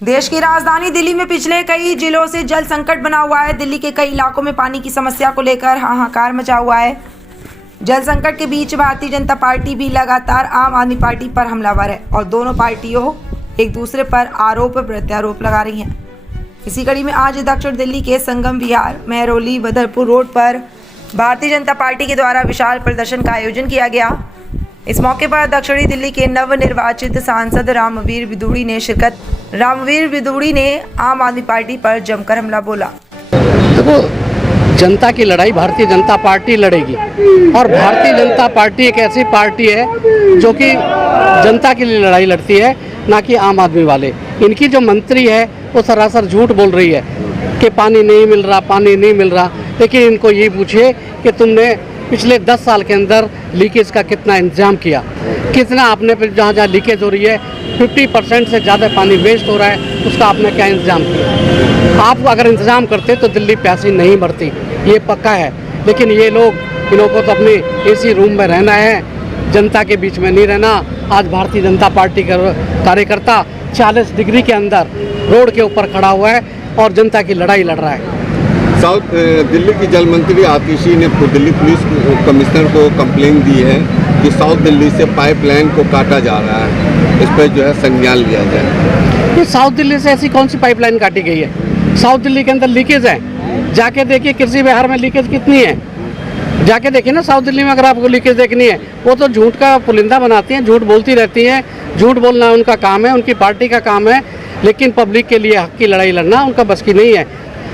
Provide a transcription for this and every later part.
देश की राजधानी दिल्ली में पिछले कई जिलों से जल संकट बना हुआ है। दिल्ली के कई इलाकों में पानी की समस्या को लेकर हाहाकार मचा हुआ है। जल संकट के बीच भारतीय जनता पार्टी भी लगातार आम आदमी पार्टी पर हमलावर है और दोनों पार्टियों एक दूसरे पर आरोप प्रत्यारोप लगा रही हैं। इसी कड़ी में आज दक्षिण दिल्ली के संगम विहार, मेहरौली, बदरपुर रोड पर भारतीय जनता पार्टी के द्वारा विशाल प्रदर्शन का आयोजन किया गया। इस मौके पर दक्षिणी दिल्ली के नवनिर्वाचित सांसद रामवीर विदुड़ी ने शिरकत। रामवीर विदुड़ी ने आम आदमी पार्टी पर जमकर हमला बोला। देखो, जनता की लड़ाई भारतीय जनता पार्टी लड़ेगी और भारतीय जनता पार्टी एक ऐसी पार्टी है जो कि जनता के लिए लड़ाई लड़ती है, ना कि आम आदमी वाले। इनकी जो मंत्री है वो सरासर झूठ बोल रही है कि पानी नहीं मिल रहा, पानी नहीं मिल रहा। लेकिन इनको ये पूछिए कि तुमने पिछले 10 साल के अंदर लीकेज का कितना इंतजाम किया, कितना आपने जहाँ जहाँ लीकेज हो रही है 50% से ज़्यादा पानी वेस्ट हो रहा है, उसका आपने क्या इंतजाम किया। आप अगर इंतजाम करते तो दिल्ली प्यासी नहीं मरती, ये पक्का है। लेकिन ये लोग, इन लोगों को तो अपने एसी रूम में रहना है, जनता के बीच में नहीं रहना। आज भारतीय जनता पार्टी का कार्यकर्ता 40 डिग्री के अंदर रोड के ऊपर खड़ा हुआ है और जनता की लड़ाई लड़ रहा है। साउथ दिल्ली की जल मंत्री आतिशी ने दिल्ली पुलिस कमिश्नर को कंप्लेंट दी है कि साउथ दिल्ली से पाइपलाइन को काटा जा रहा है, इस पर जो है संज्ञान लिया जाए। ये साउथ दिल्ली से ऐसी कौन सी पाइपलाइन काटी गई है? साउथ दिल्ली के अंदर लीकेज है, जाके देखिए कृषि विहार में लीकेज कितनी है, जाके देखिए ना। साउथ दिल्ली में अगर आपको लीकेज देखनी है, वो तो झूठ का पुलिंदा बनाती हैं, झूठ बोलती रहती हैं। झूठ बोलना उनका काम है, उनकी पार्टी का काम है, लेकिन पब्लिक के लिए हक की लड़ाई लड़ना उनका बस की नहीं है।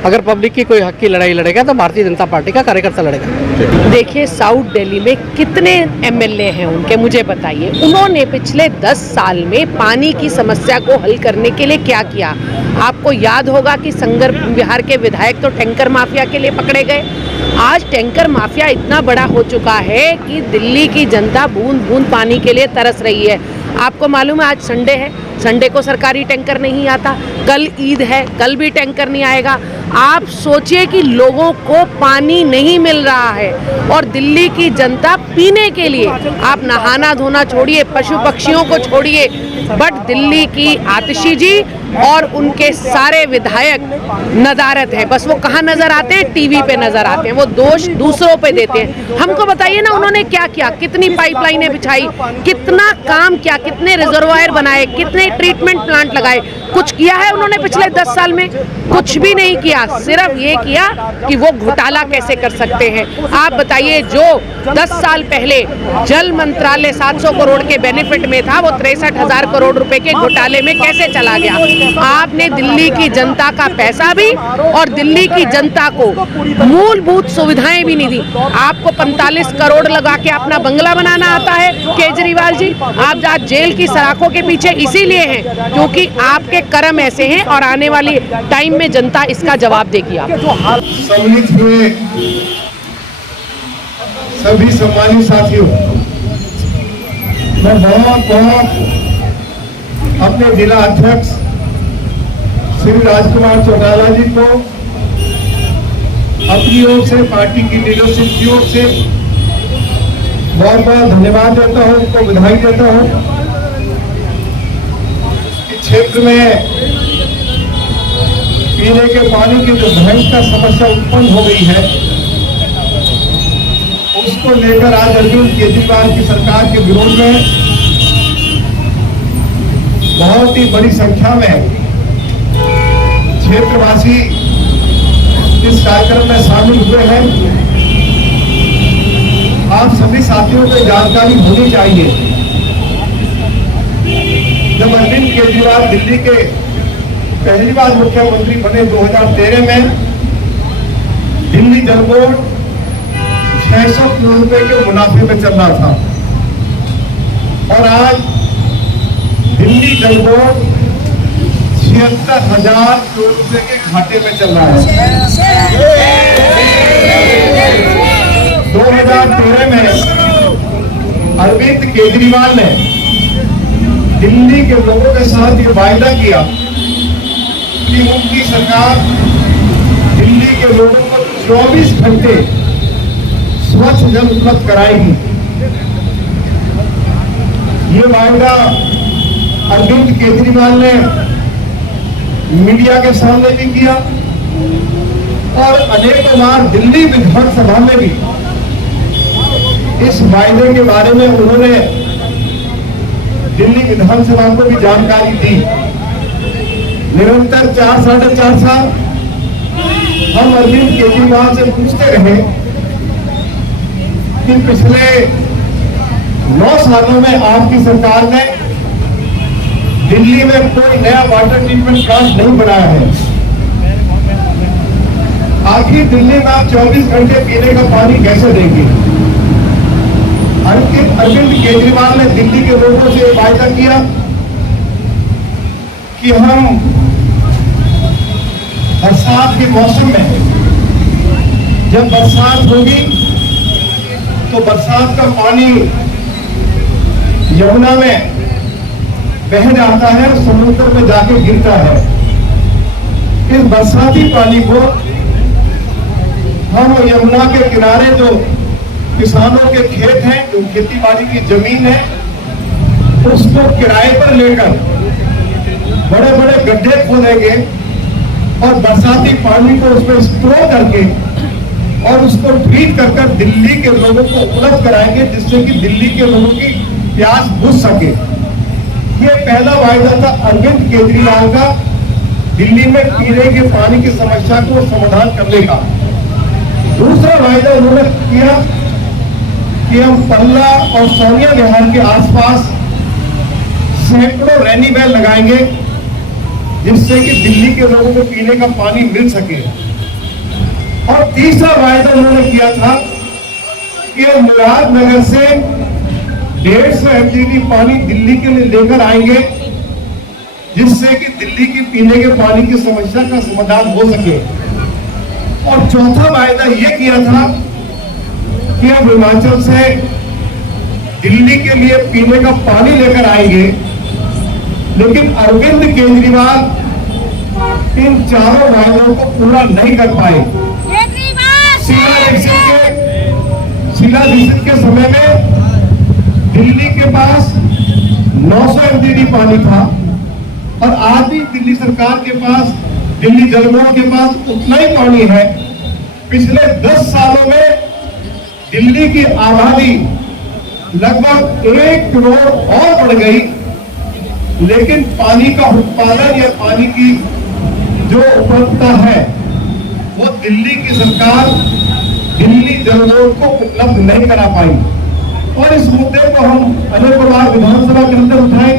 अगर पब्लिक की कोई हक की लड़ाई लड़ेगा तो भारतीय जनता पार्टी का कार्यकर्ता लड़ेगा। देखिए, साउथ दिल्ली में कितने एमएलए हैं उनके, मुझे बताइए। उन्होंने पिछले 10 साल में पानी की समस्या को हल करने के लिए क्या किया? आपको याद होगा कि संगम विहार के विधायक तो टैंकर माफिया के लिए पकड़े गए। आज टैंकर माफिया इतना बड़ा हो चुका है कि दिल्ली की जनता बूंद बूंद पानी के लिए तरस रही है। आपको मालूम है आज संडे है, संडे को सरकारी टैंकर नहीं आता, कल ईद है, कल भी टैंकर नहीं आएगा। आप सोचिए कि लोगों को पानी नहीं मिल रहा है और दिल्ली की जनता पीने के लिए, आप नहाना धोना छोड़िए, पशु पक्षियों को छोड़िए, बट दिल्ली की आतिशी जी और उनके सारे विधायक नदारत है। बस वो कहाँ नजर आते हैं? टीवी पे नजर आते हैं। वो दोष दूसरों पे देते हैं। हमको बताइए ना, उन्होंने क्या किया? कितनी पाइपलाइनें बिछाई, कितना काम किया, कितने रिजर्वायर बनाए, कितने ट्रीटमेंट प्लांट लगाए? कुछ किया है उन्होंने पिछले 10 साल में? कुछ भी नहीं किया। सिर्फ ये किया कि वो घोटाला कैसे कर सकते हैं। आप बताइए, जो 10 साल पहले जल मंत्रालय 700 करोड़ के बेनिफिट में था, वो 63,000 करोड़ रुपए के घोटाले में कैसे चला गया? आपने दिल्ली की जनता का पैसा भी और दिल्ली की जनता को मूलभूत सुविधाएं भी नहीं दी। आपको 45 करोड़ लगा के अपना बंगला बनाना आता है केजरीवाल जी। आप आज जेल की सलाखों के पीछे इसीलिए हैं क्योंकि आपके कर्म ऐसे हैं और आने वाली टाइम में जनता इसका जवाब देगी। आप सम्मिलित हुए सभी सम्मानित साथियों, मैं बहुत अपने जिला अध्यक्ष श्री राजकुमार चौटाला जी को अपनी ओर से, पार्टी की लीडरशिप की ओर से बहुत धन्यवाद देता हूं, उनको बधाई देता हूं। इस क्षेत्र में पीने के पानी की जो भयंकर समस्या उत्पन्न हो गई है, उसको लेकर आज अरविंद केजरीवाल की सरकार के विरोध में बहुत ही बड़ी संख्या में क्षेत्रवासी इस कार्यक्रम में शामिल हुए हैं। आप सभी साथियों को जानकारी होनी चाहिए, जब अरविंद केजरीवाल दिल्ली के पहली बार मुख्यमंत्री बने 2013 में, दिल्ली जल बोर्ड 600 करोड़ रुपए के मुनाफे में चल रहा था और आज दिल्ली जल बोर्ड 76,000 करोड़ रुपए के घाटे में चल रहा है। 2013 में अरविंद केजरीवाल ने दिल्ली के लोगों के साथ ये वायदा किया कि उनकी सरकार दिल्ली के लोगों को 24 घंटे स्वच्छ जल उपलब्ध कराएगी। ये वायदा अरविंद केजरीवाल ने मीडिया के सामने भी किया और अनेकों बार दिल्ली विधानसभा में भी इस वायदे के बारे में उन्होंने दिल्ली विधानसभा को भी जानकारी दी। निरंतर 4 साढ़े 4 साल हम अरविंद केजरीवाल से पूछते रहे कि पिछले 9 सालों में आपकी सरकार ने दिल्ली में कोई नया वाटर ट्रीटमेंट प्लांट नहीं बनाया है। आखिर दिल्ली में आप 24 घंटे पीने का पानी कैसे देंगे? अरविंद केजरीवाल ने दिल्ली के लोगों से वायदा किया कि हम बरसात के मौसम में जब बरसात होगी तो बरसात का पानी यमुना में बह जाता है, समुद्र में जाके गिरता है। इस बरसाती पानी को हम यमुना के किनारे जो किसानों के खेत हैं, जो खेती बाड़ी की जमीन है, उसको किराए पर लेकर बड़े बड़े गड्ढे खोदेंगे और बरसाती पानी को उसमें स्टोर करके और उसको ट्रीट कर दिल्ली के लोगों को उपलब्ध कराएंगे, जिससे कि दिल्ली के लोगों की प्यास बुझ सके। ये पहला वायदा था अरविंद केजरीवाल का दिल्ली में पीने के पानी की समस्या को समाधान करने का। दूसरा वायदा उन्होंने किया कि हम पल्ला और सोनिया विहार के आसपास सैकड़ों रेनी वेल लगाएंगे, जिससे कि दिल्ली के लोगों को पीने का पानी मिल सके। और तीसरा वायदा उन्होंने किया था कि हम मुरादनगर से 150 MGD पानी दिल्ली के लिए लेकर आएंगे, जिससे कि दिल्ली की पीने के पानी की समस्या का समाधान हो सके। और चौथा वायदा यह किया था कि हम हिमाचल से दिल्ली के लिए पीने का पानी लेकर आएंगे। लेकिन अरविंद केजरीवाल इन चारों वायदों को पूरा नहीं कर पाए। शीला दीक्षित के समय में दिल्ली के पास 900 MGD पानी था और आज भी दिल्ली सरकार के पास, दिल्ली जल बोर्ड के पास उतना ही पानी है। पिछले 10 सालों में दिल्ली की आबादी लगभग 1 करोड़ और बढ़ गई, लेकिन पानी का उत्पादन या पानी की जो उपलब्धता है वो दिल्ली की सरकार दिल्ली जल बोर्ड को उपलब्ध नहीं करा पाई। और इस मुद्दे को हम अनेकों बार विधानसभा के अंदर उठाए।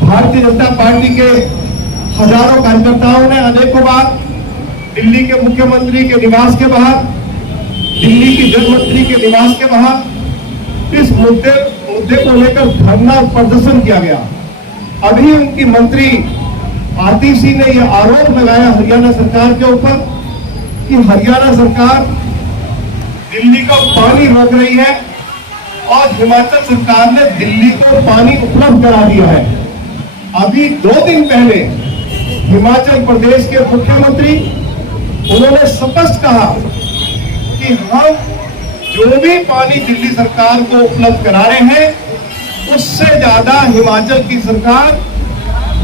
भारतीय जनता पार्टी के हजारों कार्यकर्ताओं ने अनेकों बार दिल्ली के मुख्यमंत्री के निवास के बाहर, दिल्ली की जल मंत्री के निवास के बाहर इस मुद्दे को लेकर धरना प्रदर्शन किया गया। अभी उनकी मंत्री आतिशी ने यह आरोप लगाया हरियाणा सरकार के ऊपर कि हरियाणा सरकार दिल्ली का पानी रोक रही है और हिमाचल सरकार ने दिल्ली को पानी उपलब्ध करा दिया है। अभी 2 दिन पहले हिमाचल प्रदेश के मुख्यमंत्री उन्होंने स्पष्ट कहा कि हम जो भी पानी दिल्ली सरकार को उपलब्ध करा रहे हैं, उससे ज्यादा हिमाचल की सरकार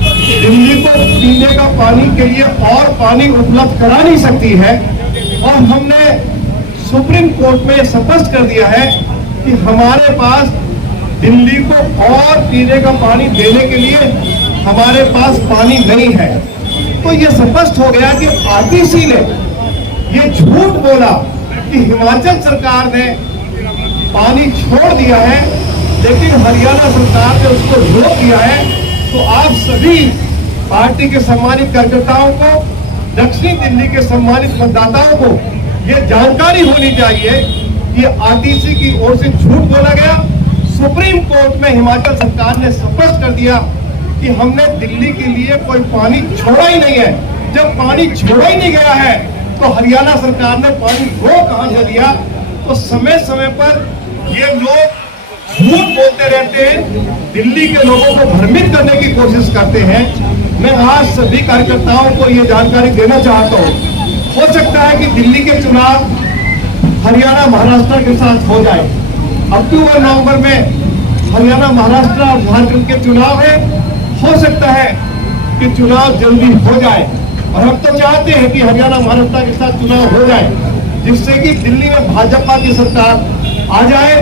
दिल्ली को पीने का पानी के लिए और पानी उपलब्ध करा नहीं सकती है। और हमने सुप्रीम कोर्ट में स्पष्ट कर दिया है कि हमारे पास दिल्ली को और पीने का पानी देने के लिए हमारे पास पानी नहीं है। तो ये स्पष्ट हो गया कि आतिशी ने ये झूठ बोला कि हिमाचल सरकार ने पानी छोड़ दिया है, लेकिन हरियाणा सरकार ने उसको रोक दिया है। तो आप सभी पार्टी के सम्मानित कार्यकर्ताओं को, दक्षिणी दिल्ली के सम्मानित मतदाताओं को ये जानकारी होनी चाहिए कि आतिशी की ओर से झूठ बोला गया। सुप्रीम कोर्ट में हिमाचल सरकार ने स्पष्ट कर दिया कि हमने दिल्ली के लिए कोई पानी छोड़ा ही नहीं है। जब पानी छोड़ा ही नहीं गया है तो हरियाणा सरकार ने पानी रोक कहां से दिया? तो समय समय पर ये लोग झूठ बोलते रहते हैं, दिल्ली के लोगों को भ्रमित करने की कोशिश करते हैं। मैं आज सभी कार्यकर्ताओं को ये जानकारी देना चाहता हूँ, हो सकता है कि दिल्ली के चुनाव हरियाणा महाराष्ट्र के साथ हो जाए। अक्टूबर नवंबर में हरियाणा महाराष्ट्र और झारखंड के चुनाव है। हो सकता है कि चुनाव जल्दी हो जाए, और हम तो चाहते हैं कि हरियाणा महाराष्ट्र के साथ चुनाव हो जाए, जिससे कि दिल्ली में भाजपा की सरकार आ जाए